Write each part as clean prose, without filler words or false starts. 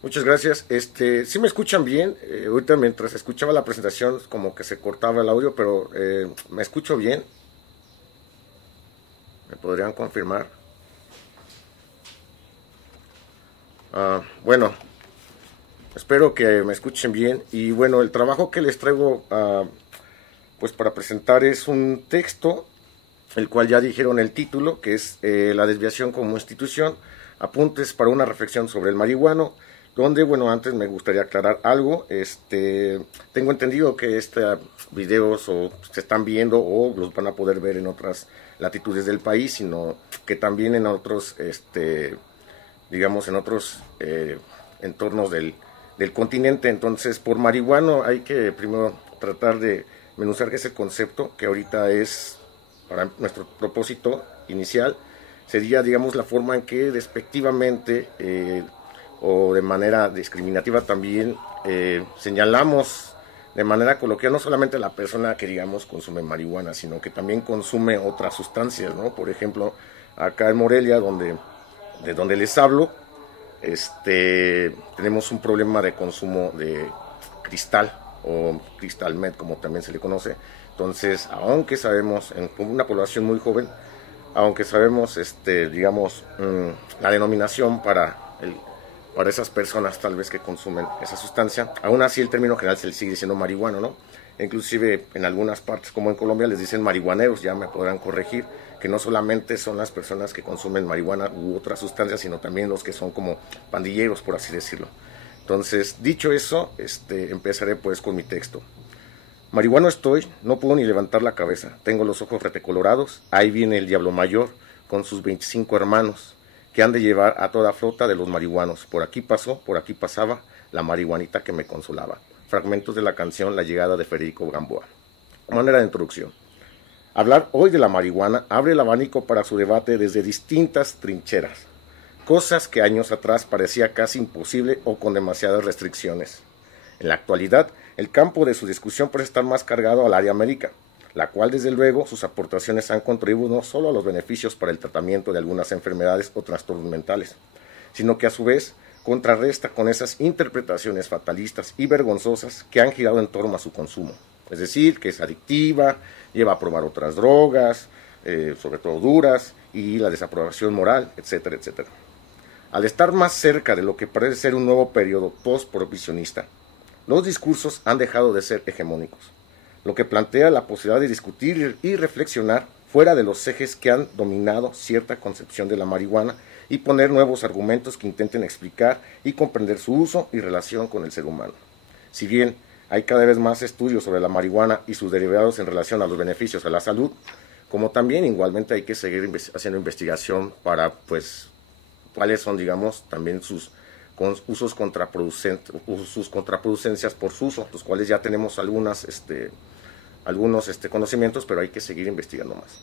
Muchas gracias. ¿Sí me escuchan bien? Ahorita mientras escuchaba la presentación como que se cortaba el audio, pero ¿me escucho bien? ¿Me podrían confirmar? Bueno, espero que me escuchen bien. Y bueno, el trabajo que les traigo pues para presentar es un texto, el cual ya dijeron el título, que es La desviación como institución, apuntes para una reflexión sobre el marihuano, donde, bueno, antes me gustaría aclarar algo. Tengo entendido que estos videos o se están viendo o los van a poder ver en otras latitudes del país, sino que también en otros, digamos, en otros entornos del continente. Entonces, por marihuano hay que primero tratar de menuzar ese concepto que ahorita es para nuestro propósito inicial. Sería, digamos, la forma en que despectivamente o de manera discriminativa también señalamos de manera coloquial no solamente a la persona que, digamos, consume marihuana, sino que también consume otras sustancias, ¿no? Por ejemplo, acá en Morelia, de donde les hablo, tenemos un problema de consumo de cristal o cristal med, como también se le conoce. Entonces, aunque sabemos, en una población muy joven, aunque sabemos, digamos, la denominación para esas personas tal vez que consumen esa sustancia, aún así el término general se le sigue diciendo marihuano, ¿no? Inclusive en algunas partes, como en Colombia, les dicen marihuaneros, ya me podrán corregir, que no solamente son las personas que consumen marihuana u otras sustancias, sino también los que son como pandilleros, por así decirlo. Entonces, dicho eso, empezaré pues con mi texto. Marihuano estoy, no puedo ni levantar la cabeza, tengo los ojos retecolorados, ahí viene el diablo mayor con sus 25 hermanos, que han de llevar a toda flota de los marihuanos. Por aquí pasó, por aquí pasaba, la marihuanita que me consolaba. Fragmentos de la canción La llegada de Federico Gamboa. Manera de introducción. Hablar hoy de la marihuana abre el abanico para su debate desde distintas trincheras, cosas que años atrás parecía casi imposible o con demasiadas restricciones. En la actualidad, el campo de su discusión puede estar más cargado al área médica, la cual desde luego sus aportaciones han contribuido no solo a los beneficios para el tratamiento de algunas enfermedades o trastornos mentales, sino que a su vez contrarresta con esas interpretaciones fatalistas y vergonzosas que han girado en torno a su consumo. Es decir, que es adictiva, lleva a probar otras drogas, sobre todo duras, y la desaprobación moral, etcétera, etcétera. Al estar más cerca de lo que parece ser un nuevo periodo post-prohibicionista, los discursos han dejado de ser hegemónicos, lo que plantea la posibilidad de discutir y reflexionar fuera de los ejes que han dominado cierta concepción de la marihuana y poner nuevos argumentos que intenten explicar y comprender su uso y relación con el ser humano. Si bien hay cada vez más estudios sobre la marihuana y sus derivados en relación a los beneficios a la salud, como también igualmente hay que seguir haciendo investigación para, pues, cuáles son, digamos, también sus usos contraproducentes, sus contraproducencias por su uso, los cuales ya tenemos algunos conocimientos, pero hay que seguir investigando más.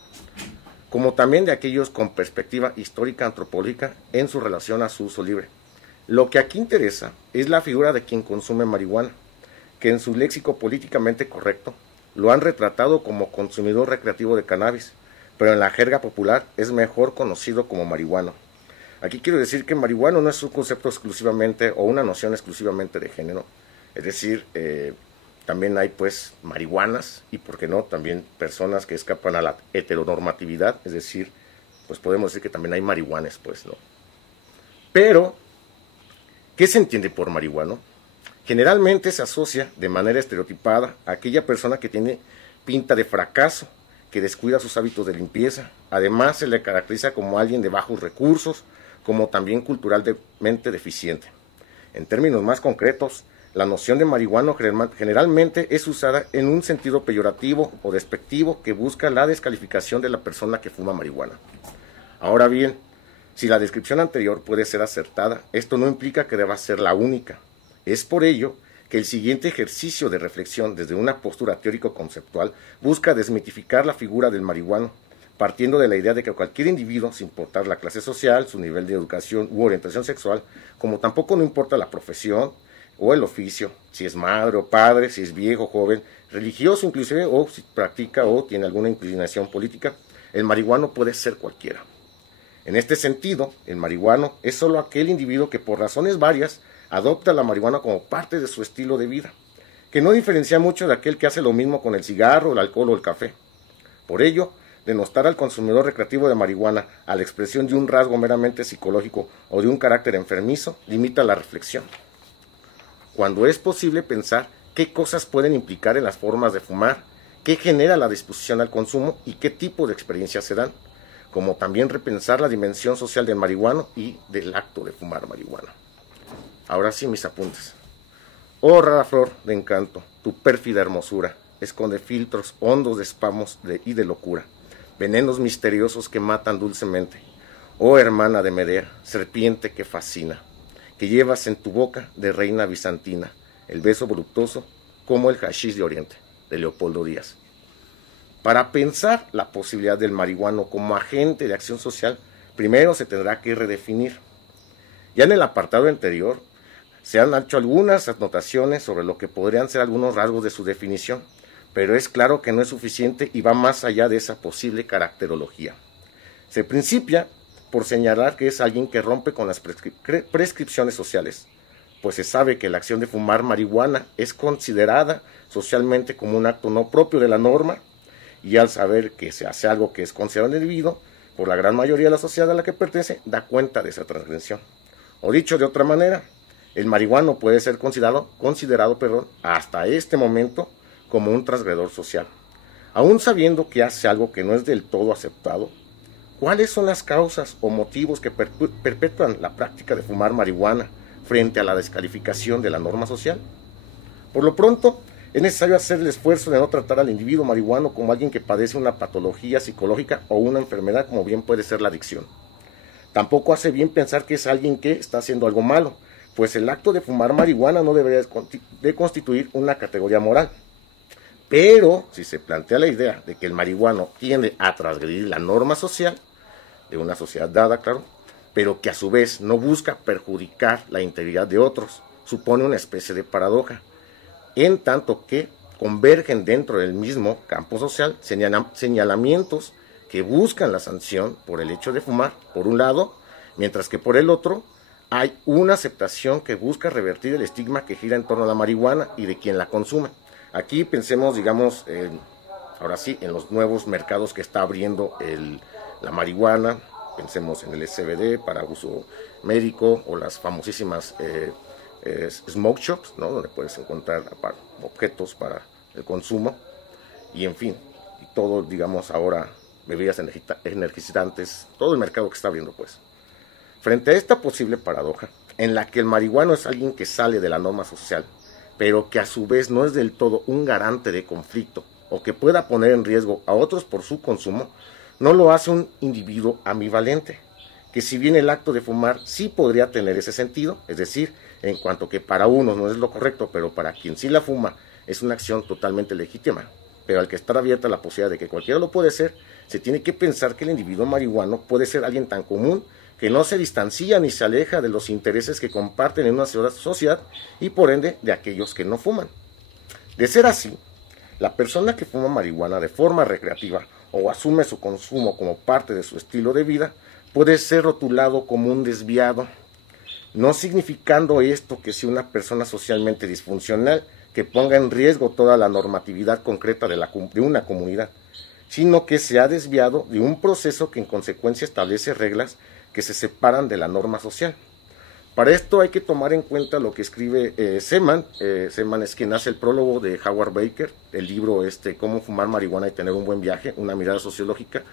Como también de aquellos con perspectiva histórica antropológica en su relación a su uso libre. Lo que aquí interesa es la figura de quien consume marihuana, que en su léxico políticamente correcto lo han retratado como consumidor recreativo de cannabis, pero en la jerga popular es mejor conocido como marihuano. Aquí quiero decir que marihuano no es un concepto exclusivamente o una noción exclusivamente de género, es decir, también hay pues marihuanas y por qué no, también personas que escapan a la heteronormatividad, es decir, pues podemos decir que también hay marihuanes, pues, ¿no? Pero, ¿qué se entiende por marihuano? Generalmente se asocia de manera estereotipada a aquella persona que tiene pinta de fracaso, que descuida sus hábitos de limpieza, además se le caracteriza como alguien de bajos recursos, como también culturalmente deficiente. En términos más concretos, la noción de marihuano generalmente es usada en un sentido peyorativo o despectivo que busca la descalificación de la persona que fuma marihuana. Ahora bien, si la descripción anterior puede ser acertada, esto no implica que deba ser la única. Es por ello que el siguiente ejercicio de reflexión desde una postura teórico-conceptual busca desmitificar la figura del marihuano, partiendo de la idea de que cualquier individuo, sin importar la clase social, su nivel de educación u orientación sexual, como tampoco no importa la profesión o el oficio, si es madre o padre, si es viejo, joven, religioso inclusive, o si practica o tiene alguna inclinación política, el marihuano puede ser cualquiera. En este sentido, el marihuano es solo aquel individuo que por razones varias adopta la marihuana como parte de su estilo de vida, que no diferencia mucho de aquel que hace lo mismo con el cigarro, el alcohol o el café. Por ello, denostar al consumidor recreativo de marihuana a la expresión de un rasgo meramente psicológico o de un carácter enfermizo limita la reflexión, cuando es posible pensar qué cosas pueden implicar en las formas de fumar, qué genera la disposición al consumo y qué tipo de experiencias se dan, como también repensar la dimensión social del marihuano y del acto de fumar marihuana. Ahora sí, mis apuntes. Oh rara flor de encanto, tu pérfida hermosura esconde filtros hondos de espasmos y de locura, venenos misteriosos que matan dulcemente. Oh hermana de Medea, serpiente que fascina, que llevas en tu boca de reina bizantina, el beso voluptuoso como el hashish de Oriente, de Leopoldo Díaz. Para pensar la posibilidad del marihuano como agente de acción social, primero se tendrá que redefinir. Ya en el apartado anterior, se han hecho algunas anotaciones sobre lo que podrían ser algunos rasgos de su definición, pero es claro que no es suficiente y va más allá de esa posible caracterología. Se principia por señalar que es alguien que rompe con las prescripciones sociales, pues se sabe que la acción de fumar marihuana es considerada socialmente como un acto no propio de la norma, y al saber que se hace algo que es considerado indebido por la gran mayoría de la sociedad a la que pertenece, da cuenta de esa transgresión. O dicho de otra manera, el marihuano puede ser considerado hasta este momento como un transgresor social. Aún sabiendo que hace algo que no es del todo aceptado, ¿cuáles son las causas o motivos que perpetúan la práctica de fumar marihuana frente a la descalificación de la norma social? Por lo pronto, es necesario hacer el esfuerzo de no tratar al individuo marihuano como alguien que padece una patología psicológica o una enfermedad como bien puede ser la adicción. Tampoco hace bien pensar que es alguien que está haciendo algo malo, pues el acto de fumar marihuana no debería de constituir una categoría moral. Pero si se plantea la idea de que el marihuano tiende a transgredir la norma social, de una sociedad dada, claro, pero que a su vez no busca perjudicar la integridad de otros, supone una especie de paradoja, en tanto que convergen dentro del mismo campo social señalamientos que buscan la sanción por el hecho de fumar, por un lado, mientras que por el otro hay una aceptación que busca revertir el estigma que gira en torno a la marihuana y de quien la consume. Aquí pensemos, digamos, ahora sí, en los nuevos mercados que está abriendo la marihuana, pensemos en el CBD para uso médico o las famosísimas smoke shops, ¿no? Donde puedes encontrar objetos para el consumo y en fin, y todo, digamos, ahora bebidas energizantes, todo el mercado que está abriendo, pues. Frente a esta posible paradoja, en la que el marihuano es alguien que sale de la norma social, pero que a su vez no es del todo un garante de conflicto o que pueda poner en riesgo a otros por su consumo, no lo hace un individuo ambivalente, que si bien el acto de fumar sí podría tener ese sentido, es decir, en cuanto que para unos no es lo correcto, pero para quien sí la fuma es una acción totalmente legítima, pero al que estar abierta la posibilidad de que cualquiera lo puede ser, se tiene que pensar que el individuo marihuano puede ser alguien tan común que no se distancia ni se aleja de los intereses que comparten en una sociedad y por ende de aquellos que no fuman. De ser así, la persona que fuma marihuana de forma recreativa o asume su consumo como parte de su estilo de vida puede ser rotulado como un desviado, no significando esto que sea una persona socialmente disfuncional que ponga en riesgo toda la normatividad concreta de una comunidad, sino que se ha desviado de un proceso que en consecuencia establece reglas que se separan de la norma social. Para esto hay que tomar en cuenta lo que escribe Seemann. Seemann es quien hace el prólogo de Howard Baker, el libro Cómo fumar marihuana y tener un buen viaje, una mirada sociológica,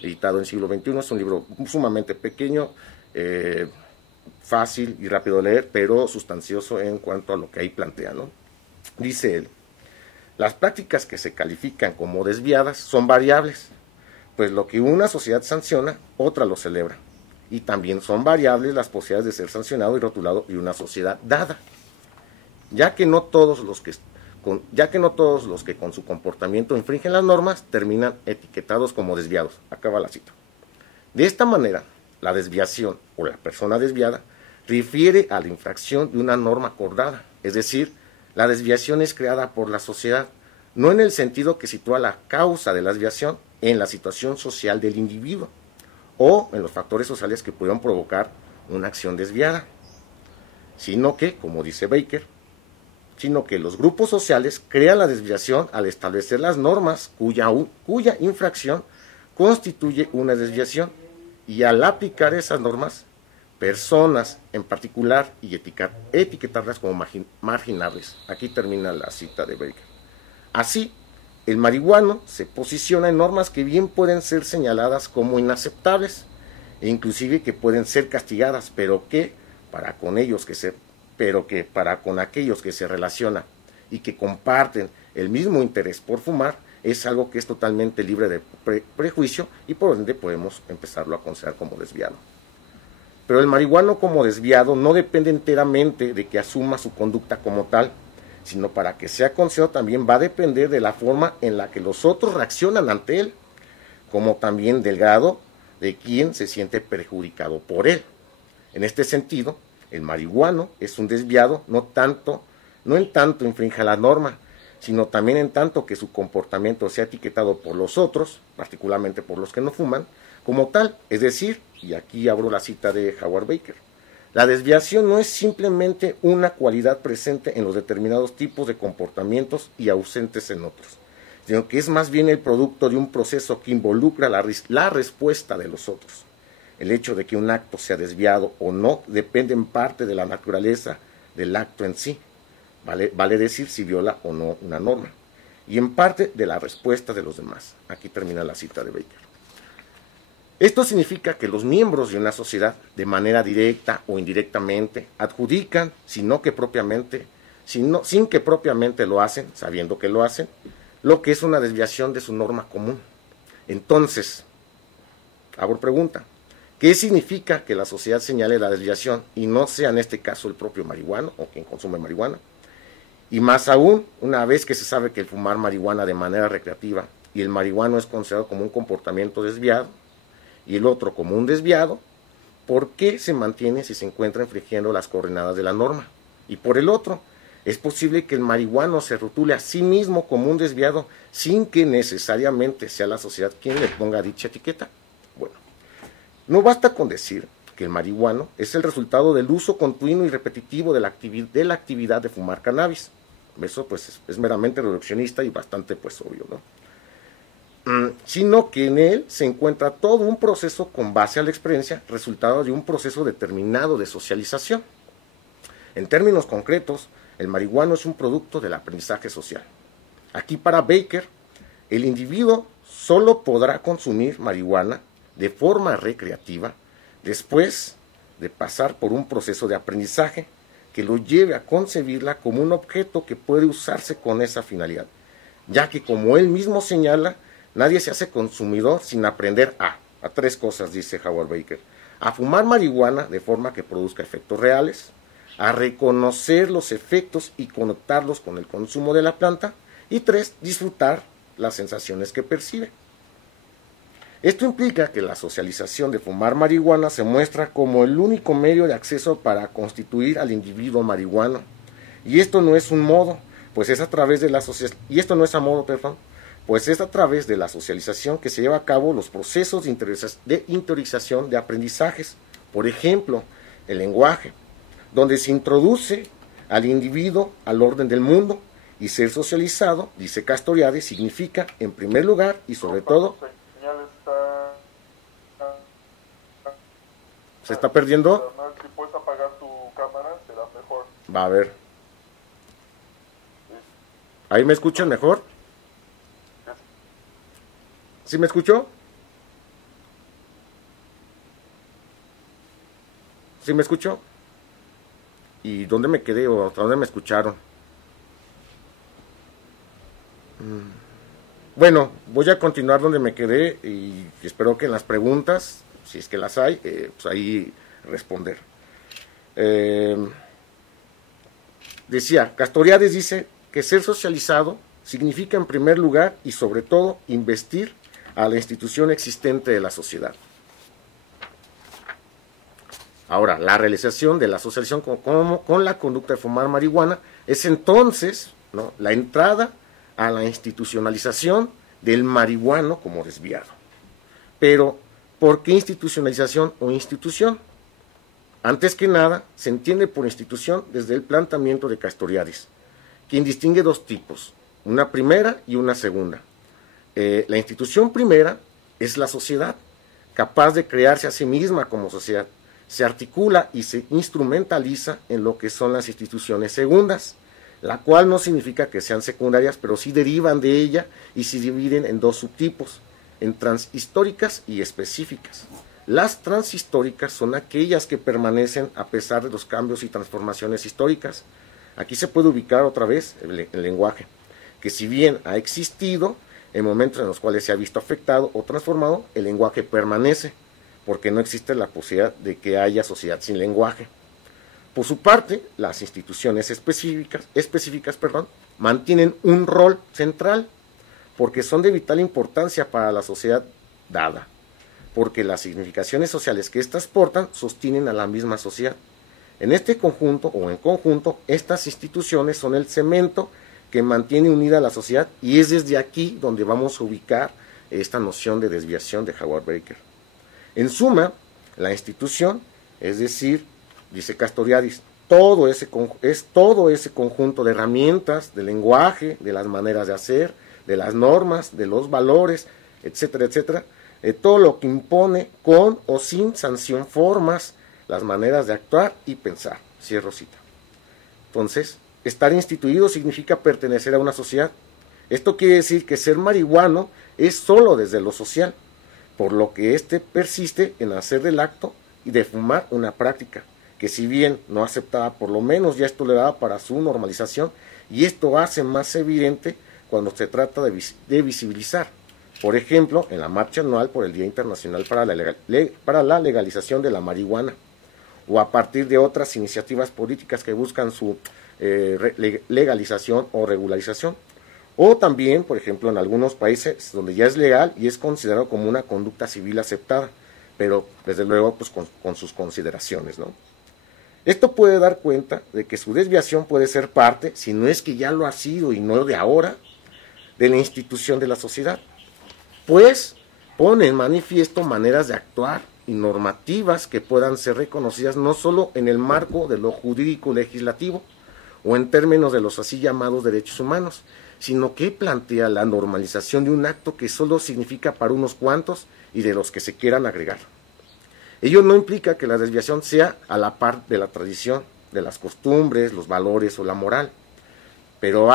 editado en siglo XXI. Es un libro sumamente pequeño, fácil y rápido de leer, pero sustancioso en cuanto a lo que ahí plantea, ¿no? Dice él, las prácticas que se califican como desviadas son variables, pues lo que una sociedad sanciona, otra lo celebra. Y también son variables las posibilidades de ser sancionado y rotulado en una sociedad dada, ya que no todos los que con su comportamiento infringen las normas terminan etiquetados como desviados. Acaba la cita. De esta manera, la desviación o la persona desviada refiere a la infracción de una norma acordada, es decir, la desviación es creada por la sociedad, no en el sentido que sitúa la causa de la desviación en la situación social del individuo o en los factores sociales que pudieron provocar una acción desviada. sino que, como dice Baker, sino que los grupos sociales crean la desviación al establecer las normas cuya infracción constituye una desviación, y al aplicar esas normas, personas en particular, y etiquetarlas como marginables. Aquí termina la cita de Baker. Así, el marihuano se posiciona en normas que bien pueden ser señaladas como inaceptables, e inclusive que pueden ser castigadas, pero que para con aquellos que se relacionan y que comparten el mismo interés por fumar, es algo que es totalmente libre de prejuicio, y por ende podemos empezarlo a considerar como desviado. Pero el marihuano como desviado no depende enteramente de que asuma su conducta como tal, sino para que sea considerado también va a depender de la forma en la que los otros reaccionan ante él, como también del grado de quien se siente perjudicado por él. En este sentido, el marihuano es un desviado no en tanto infrinja la norma, sino también en tanto que su comportamiento sea etiquetado por los otros, particularmente por los que no fuman, como tal. Es decir, y aquí abro la cita de Howard Baker, la desviación no es simplemente una cualidad presente en los determinados tipos de comportamientos y ausentes en otros, sino que es más bien el producto de un proceso que involucra la respuesta de los otros. El hecho de que un acto sea desviado o no depende en parte de la naturaleza del acto en sí, vale decir si viola o no una norma, y en parte de la respuesta de los demás. Aquí termina la cita de Baker. Esto significa que los miembros de una sociedad, de manera directa o indirectamente, adjudican, sin que propiamente lo hacen, sabiendo que lo hacen, lo que es una desviación de su norma común. Entonces, abro pregunta, ¿qué significa que la sociedad señale la desviación y no sea en este caso el propio marihuano o quien consume marihuana? Y más aún, una vez que se sabe que el fumar marihuana de manera recreativa y el marihuano es considerado como un comportamiento desviado y el otro como un desviado, ¿por qué se mantiene si se encuentra infringiendo las coordenadas de la norma? Y por el otro, ¿es posible que el marihuano se rotule a sí mismo como un desviado sin que necesariamente sea la sociedad quien le ponga dicha etiqueta? Bueno, no basta con decir que el marihuano es el resultado del uso continuo y repetitivo de la actividad de fumar cannabis. Eso pues es meramente reduccionista y bastante pues obvio, ¿no? Sino que en él se encuentra todo un proceso con base a la experiencia, resultado de un proceso determinado de socialización. En términos concretos, el marihuano es un producto del aprendizaje social. Aquí para Baker, el individuo solo podrá consumir marihuana de forma recreativa después de pasar por un proceso de aprendizaje que lo lleve a concebirla como un objeto que puede usarse con esa finalidad, ya que, como él mismo señala, nadie se hace consumidor sin aprender a tres cosas, dice Howard Baker: a fumar marihuana de forma que produzca efectos reales, a reconocer los efectos y conectarlos con el consumo de la planta, y 3, disfrutar las sensaciones que percibe. Esto implica que la socialización de fumar marihuana se muestra como el único medio de acceso para constituir al individuo marihuano, y esto no es un modo, pues es a través de la socialización que se lleva a cabo los procesos de interiorización de aprendizajes. Por ejemplo, el lenguaje, donde se introduce al individuo al orden del mundo, y ser socializado, dice Castoriadis, significa, en primer lugar y sobre todo... ¿Se está perdiendo? Si puedes apagar tu cámara, será mejor. Va a ver. ¿Ahí me escuchan mejor? ¿Sí me escuchó? ¿Sí me escuchó? ¿Y dónde me quedé o hasta dónde me escucharon? Bueno, voy a continuar donde me quedé y espero que en las preguntas, si es que las hay, pues ahí responder. Decía, Castoriadis dice que ser socializado significa en primer lugar y sobre todo investir a la institución existente de la sociedad. Ahora, la realización de la socialización con la conducta de fumar marihuana es entonces, ¿no?, la entrada a la institucionalización del marihuano como desviado. Pero, ¿por qué institucionalización o institución? Antes que nada, se entiende por institución desde el planteamiento de Castoriadis, quien distingue dos tipos, una primera y una segunda. La institución primera es la sociedad, capaz de crearse a sí misma como sociedad. Se articula y se instrumentaliza en lo que son las instituciones segundas, la cual no significa que sean secundarias, pero sí derivan de ella y se dividen en dos subtipos, en transhistóricas y específicas. Las transhistóricas son aquellas que permanecen a pesar de los cambios y transformaciones históricas. Aquí se puede ubicar otra vez el lenguaje, que si bien ha existido, en momentos en los cuales se ha visto afectado o transformado, el lenguaje permanece, porque no existe la posibilidad de que haya sociedad sin lenguaje. Por su parte, las instituciones específicas, mantienen un rol central, porque son de vital importancia para la sociedad dada, porque las significaciones sociales que éstas portan sostienen a la misma sociedad. En este conjunto, o en conjunto, estas instituciones son el cemento que mantiene unida a la sociedad, y es desde aquí donde vamos a ubicar esta noción de desviación de Howard Baker. En suma, la institución, es decir, dice Castoriadis, es todo ese conjunto de herramientas, de lenguaje, de las maneras de hacer, de las normas, de los valores, etcétera, etcétera, de todo lo que impone con o sin sanción formas, las maneras de actuar y pensar. Cierro cita. Entonces, estar instituido significa pertenecer a una sociedad. Esto quiere decir que ser marihuano es solo desde lo social, por lo que éste persiste en hacer del acto y de fumar una práctica, que si bien no aceptada, por lo menos ya es tolerada para su normalización, y esto hace más evidente cuando se trata de visibilizar. Por ejemplo, en la marcha anual por el Día Internacional para la Legalización de la Marihuana, o a partir de otras iniciativas políticas que buscan su legalización o regularización, o también, por ejemplo, en algunos países donde ya es legal y es considerado como una conducta civil aceptada, pero desde luego pues con sus consideraciones, ¿no? Esto puede dar cuenta de que su desviación puede ser parte, si no es que ya lo ha sido y no de ahora, de la institución de la sociedad, pues pone en manifiesto maneras de actuar y normativas que puedan ser reconocidas no solo en el marco de lo jurídico legislativo o en términos de los así llamados derechos humanos, sino que plantea la normalización de un acto que solo significa para unos cuantos y de los que se quieran agregar. Ello no implica que la desviación sea a la par de la tradición, de las costumbres, los valores o la moral, pero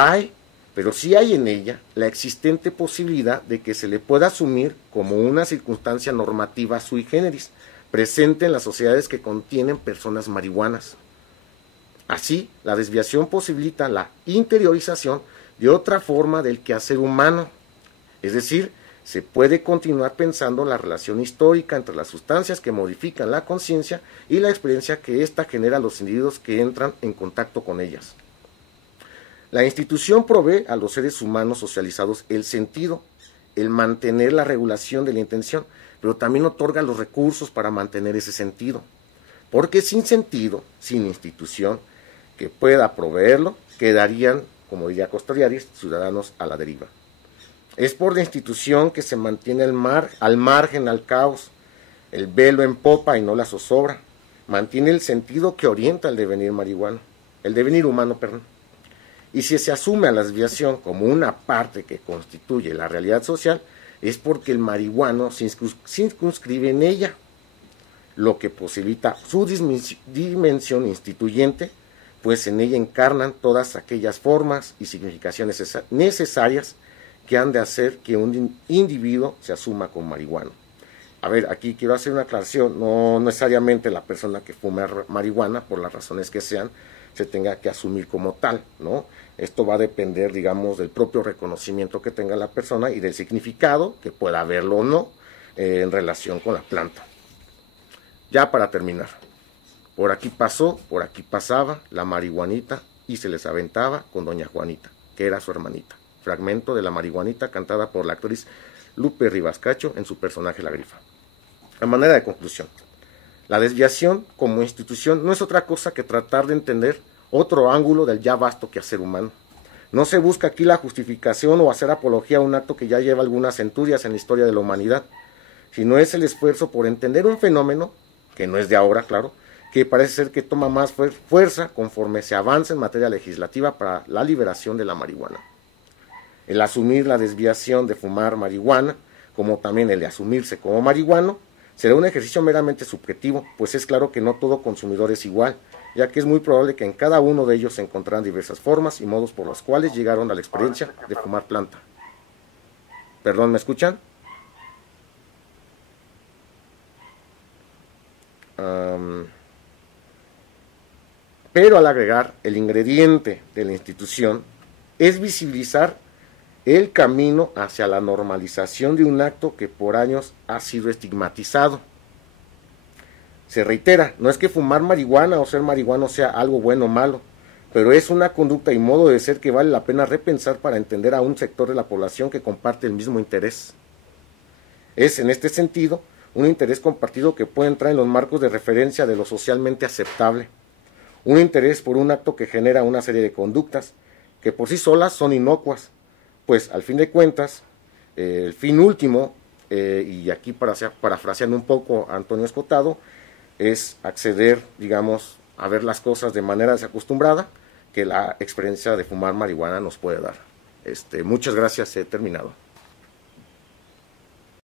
sí hay en ella la existente posibilidad de que se le pueda asumir como una circunstancia normativa sui generis, presente en las sociedades que contienen personas marihuanas. Así, la desviación posibilita la interiorización de otra forma del quehacer humano, es decir, se puede continuar pensando la relación histórica entre las sustancias que modifican la conciencia y la experiencia que ésta genera a los individuos que entran en contacto con ellas. La institución provee a los seres humanos socializados el sentido, el mantener la regulación de la intención, pero también otorga los recursos para mantener ese sentido, porque sin sentido, sin institución que pueda proveerlo, quedarían, como diría Castoriadis, ciudadanos a la deriva. Es por la institución que se mantiene al margen al caos, el velo en popa y no la zozobra, mantiene el sentido que orienta el devenir humano. Y si se asume a la desviación como una parte que constituye la realidad social, es porque el marihuano se circunscribe en ella, lo que posibilita su dimensión instituyente, pues en ella encarnan todas aquellas formas y significaciones necesarias que han de hacer que un individuo se asuma como marihuano. A ver, aquí quiero hacer una aclaración, no necesariamente la persona que fume marihuana, por las razones que sean, se tenga que asumir como tal, ¿no? Esto va a depender, digamos, del propio reconocimiento que tenga la persona y del significado que pueda haberlo o no en relación con la planta. Ya para terminar, por aquí pasó, por aquí pasaba la marihuanita y se les aventaba con doña Juanita, que era su hermanita. Fragmento de La Marihuanita, cantada por la actriz Lupe Rivas Cacho en su personaje La Grifa. A manera de conclusión, la desviación como institución no es otra cosa que tratar de entender otro ángulo del ya vasto quehacer humano. No se busca aquí la justificación o hacer apología a un acto que ya lleva algunas centurias en la historia de la humanidad, sino es el esfuerzo por entender un fenómeno, que no es de ahora, claro, que parece ser que toma más fuerza conforme se avanza en materia legislativa para la liberación de la marihuana. El asumir la desviación de fumar marihuana, como también el de asumirse como marihuano, será un ejercicio meramente subjetivo, pues es claro que no todo consumidor es igual, ya que es muy probable que en cada uno de ellos se encontrarán diversas formas y modos por los cuales llegaron a la experiencia de fumar planta. ¿Perdón, me escuchan? Pero al agregar el ingrediente de la institución es visibilizar el camino hacia la normalización de un acto que por años ha sido estigmatizado. Se reitera, no es que fumar marihuana o ser marihuano sea algo bueno o malo, pero es una conducta y modo de ser que vale la pena repensar para entender a un sector de la población que comparte el mismo interés. Es, en este sentido, un interés compartido que puede entrar en los marcos de referencia de lo socialmente aceptable. Un interés por un acto que genera una serie de conductas que por sí solas son inocuas, pues al fin de cuentas, el fin último, y aquí parafraseando un poco a Antonio Escotado, es acceder, digamos, a ver las cosas de manera desacostumbrada que la experiencia de fumar marihuana nos puede dar. Muchas gracias, he terminado.